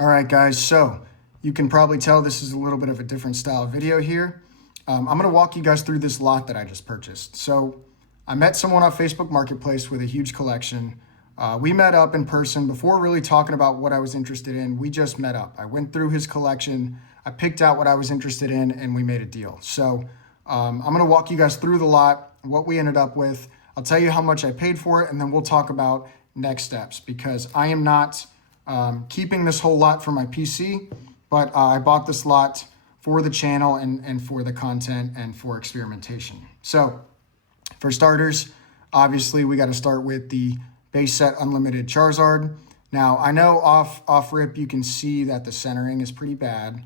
All right, guys, so you can probably tell this is a little bit of a different style video here. I'm going to walk you guys through this lot that I just purchased. So I met someone on Facebook Marketplace with a huge collection. We met up in person before really talking about what I was interested in. We just met up. I went through his collection. I picked out what I was interested in, and we made a deal. So I'm going to walk you guys through the lot, what we ended up with. I'll tell you how much I paid for it, and then we'll talk about next steps, because I am not keeping this whole lot for my PC, but I bought this lot for the channel and for the content and for experimentation. So for starters, obviously we got to start with the base set unlimited Charizard. Now I know off rip you can see that the centering is pretty bad,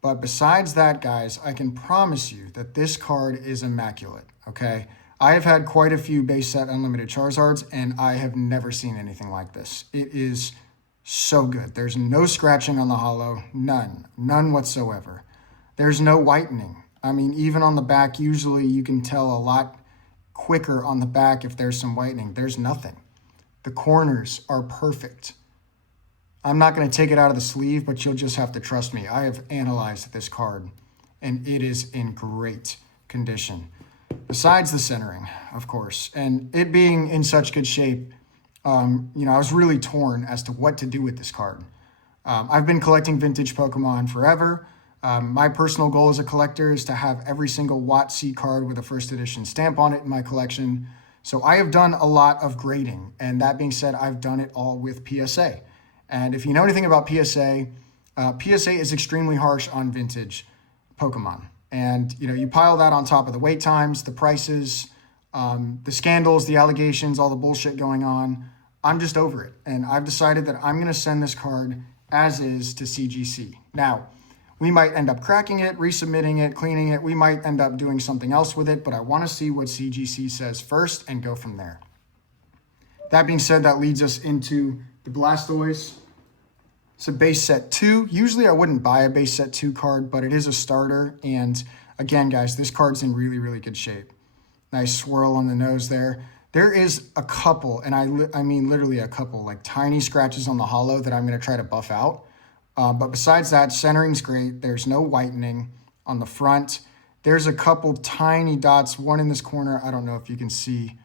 but besides that, guys, I can promise you that this card is immaculate. Okay, I have had quite a few base set unlimited Charizards, and I have never seen anything like this. It is so good. There's no scratching on the holo, none whatsoever. There's no whitening. I mean, even on the back, usually you can tell a lot quicker on the back if there's some whitening. There's nothing. The corners are perfect. I'm not going to take it out of the sleeve, but you'll just have to trust me. I have analyzed this card, and it is in great condition. Besides the centering, of course, and it being in such good shape, I was really torn as to what to do with this card. I've been collecting vintage Pokemon forever. My personal goal as a collector is to have every single WotC card with a first edition stamp on it in my collection. So I have done a lot of grading, and that being said, I've done it all with PSA. And if you know anything about PSA, PSA is extremely harsh on vintage Pokemon. And you pile that on top of the wait times, the prices, the scandals, the allegations, all the bullshit going on. I'm just over it. And I've decided that I'm going to send this card as is to CGC. Now, we might end up cracking it, resubmitting it, cleaning it. We might end up doing something else with it, but I want to see what CGC says first and go from there. That being said, that leads us into the Blastoise. It's a base set 2. Usually I wouldn't buy a base set 2 card, but it is a starter. And again, guys, this card's in really, really good shape. Nice swirl on the nose there. There is a couple, and I mean literally a couple, like tiny scratches on the holo that I'm going to try to buff out. But besides that, centering's great. There's no whitening on the front. There's a couple tiny dots, one in this corner, I don't know if you can see,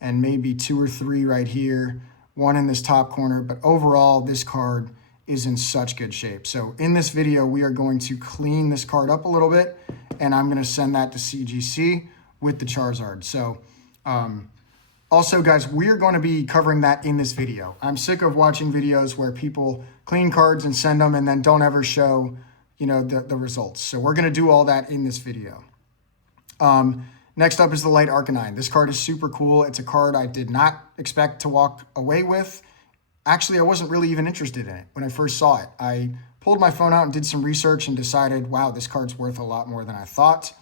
and maybe 2 or 3 right here, one in this top corner. But overall, this card is in such good shape. So in this video, we are going to clean this card up a little bit, and I'm going to send that to CGC with the Charizard. So also, guys, we're going to be covering that in this video. I'm sick of watching videos where people clean cards and send them and then don't ever show, the results. So we're going to do all that in this video. Next up is the Light Arcanine. This card is super cool. It's a card I did not expect to walk away with. Actually, I wasn't really even interested in it when I first saw it. I pulled my phone out and did some research and decided, wow, this card's worth a lot more than I thought.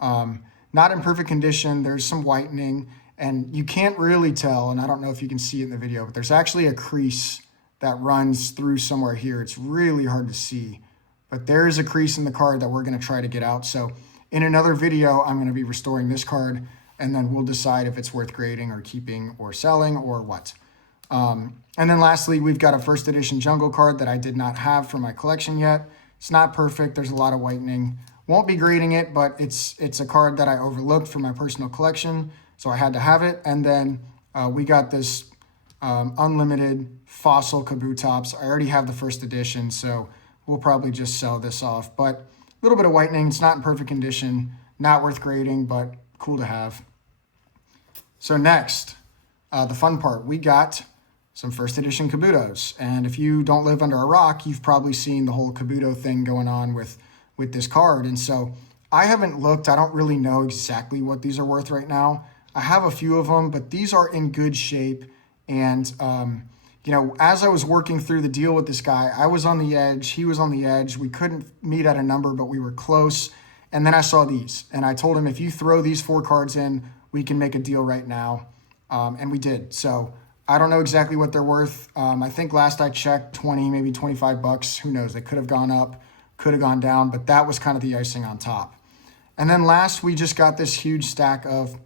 Not in perfect condition. There's some whitening. And you can't really tell, and I don't know if you can see it in the video, but there's actually a crease that runs through somewhere here. It's really hard to see, but there is a crease in the card that we're going to try to get out. So in another video, I'm going to be restoring this card, and then we'll decide if it's worth grading or keeping or selling or what. And then lastly, we've got a first edition jungle card that I did not have for my collection yet. It's not perfect. There's a lot of whitening. Won't be grading it, but it's a card that I overlooked for my personal collection. So I had to have it. And then we got this unlimited fossil Kabutops. I already have the first edition, so we'll probably just sell this off. But a little bit of whitening. It's not in perfect condition. Not worth grading, but cool to have. So next, the fun part. We got some first edition Kabutos. And if you don't live under a rock, you've probably seen the whole Kabuto thing going on with this card. And so I haven't looked. I don't really know exactly what these are worth right now. I have a few of them, but these are in good shape. And, as I was working through the deal with this guy, I was on the edge. He was on the edge. We couldn't meet at a number, but we were close. And then I saw these. And I told him, if you throw these 4 cards in, we can make a deal right now. And we did. So I don't know exactly what they're worth. I think last I checked, 20, maybe 25 bucks. Who knows? They could have gone up, could have gone down. But that was kind of the icing on top. And then last, we just got this huge stack of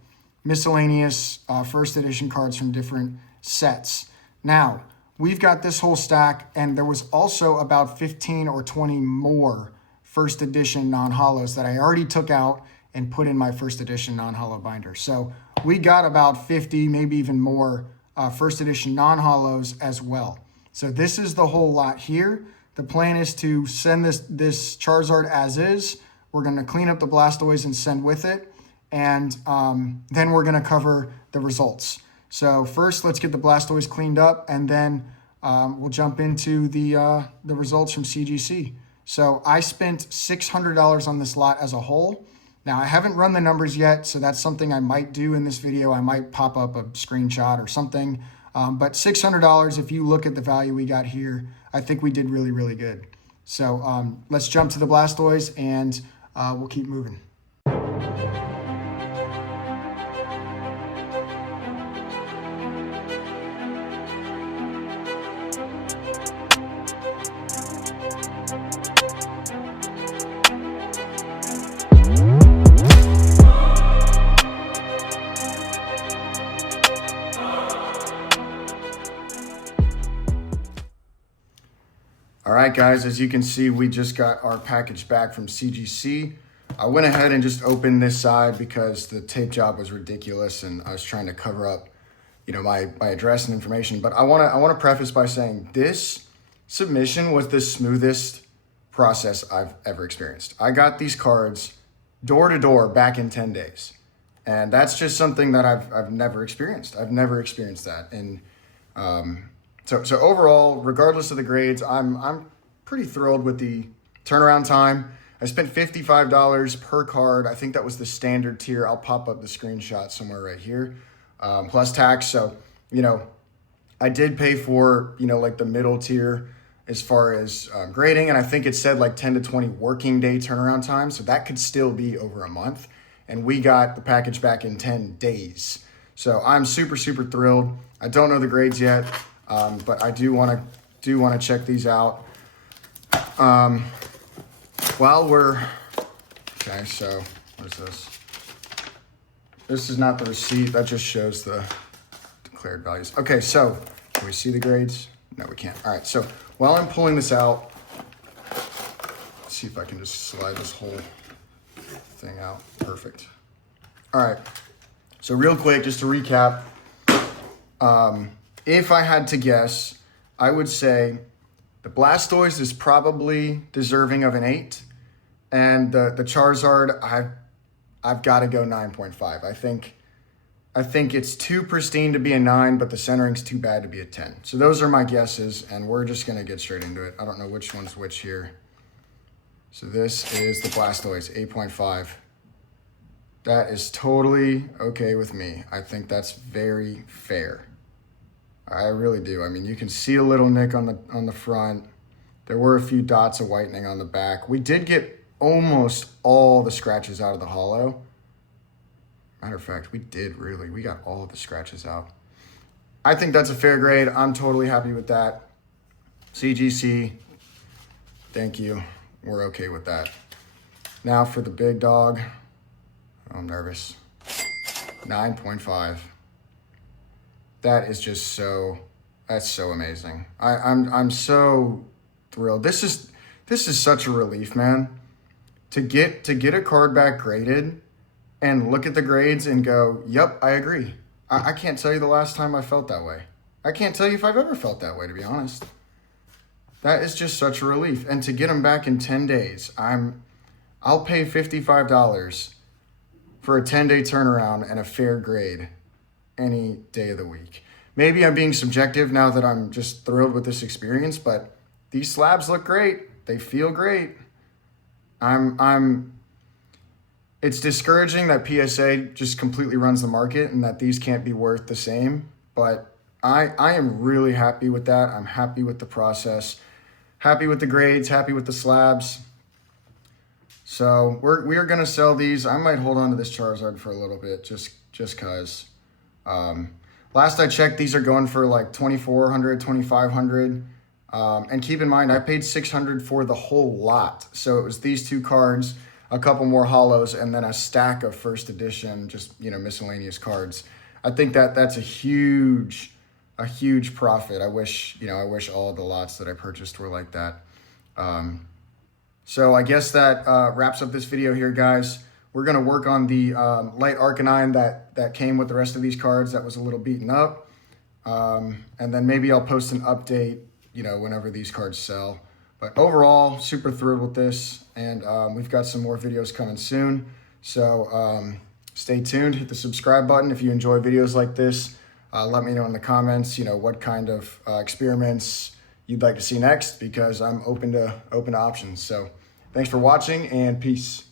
miscellaneous first edition cards from different sets. Now, we've got this whole stack, and there was also about 15 or 20 more first edition non-hollows that I already took out and put in my first edition non-hollow binder. So we got about 50, maybe even more first edition non-hollows as well. So this is the whole lot here. The plan is to send this Charizard as is. We're going to clean up the Blastoise and send with it. And then we're going to cover the results. So first, let's get the Blastoise cleaned up, and then we'll jump into the results from CGC. So I spent $600 on this lot as a whole. Now, I haven't run the numbers yet, so that's something I might do in this video. I might pop up a screenshot or something. But $600, if you look at the value we got here, I think we did really, really good. So let's jump to the Blastoise, and we'll keep moving. All right, guys, as you can see, we just got our package back from CGC. I went ahead and just opened this side because the tape job was ridiculous and I was trying to cover up, my address and information. But I want to preface by saying this submission was the smoothest process I've ever experienced. I got these cards door to door back in 10 days. And that's just something that I've never experienced. I've never experienced that. And So overall, regardless of the grades, I'm pretty thrilled with the turnaround time. I spent $55 per card. I think that was the standard tier. I'll pop up the screenshot somewhere right here, plus tax. So, I did pay for, like the middle tier as far as grading. And I think it said like 10 to 20 working day turnaround time. So that could still be over a month. And we got the package back in 10 days. So I'm super, super thrilled. I don't know the grades yet. But I do want to check these out. Okay, so what is this? This is not the receipt. That just shows the declared values. Okay, so can we see the grades? No, we can't. All right, so while I'm pulling this out, let's see if I can just slide this whole thing out. Perfect. All right, so real quick, just to recap, if I had to guess, I would say the Blastoise is probably deserving of an 8. And the Charizard, I've got to go 9.5. I think it's too pristine to be a 9, but the centering's too bad to be a 10. So those are my guesses, and we're just going to get straight into it. I don't know which one's which here. So this is the Blastoise, 8.5. That is totally okay with me. I think that's very fair. I really do. I mean, you can see a little nick on the front. There were a few dots of whitening on the back. We did get almost all the scratches out of the hollow. Matter of fact, we got all of the scratches out. I think that's a fair grade. I'm totally happy with that. CGC, thank you. We're okay with that. Now for the big dog. I'm nervous. 9.5. That is just that's so amazing. I'm so thrilled. This is such a relief, man. To get a card back graded and look at the grades and go, yep, I agree. I can't tell you the last time I felt that way. I can't tell you if I've ever felt that way, to be honest. That is just such a relief. And to get them back in 10 days, I'll pay $55 for a 10-day turnaround and a fair grade any day of the week. Maybe I'm being subjective now that I'm just thrilled with this experience, but these slabs look great. They feel great. It's discouraging that PSA just completely runs the market and that these can't be worth the same, but I am really happy with that. I'm happy with the process, happy with the grades, happy with the slabs. So we are going to sell these. I might hold on to this Charizard for a little bit just because. Last I checked, these are going for like $2,400, $2,500. And keep in mind, I paid $600 for the whole lot. So it was these two cards, a couple more hollows, and then a stack of first edition, just, miscellaneous cards. I think that's a huge a huge profit. I wish all the lots that I purchased were like that. So I guess that wraps up this video here, guys. We're going to work on the light Arcanine that came with the rest of these cards that was a little beaten up. And then maybe I'll post an update, whenever these cards sell. But overall, super thrilled with this. And we've got some more videos coming soon. So stay tuned. Hit the subscribe button if you enjoy videos like this. Let me know in the comments, what kind of experiments you'd like to see next, because I'm open to options. So thanks for watching, and peace.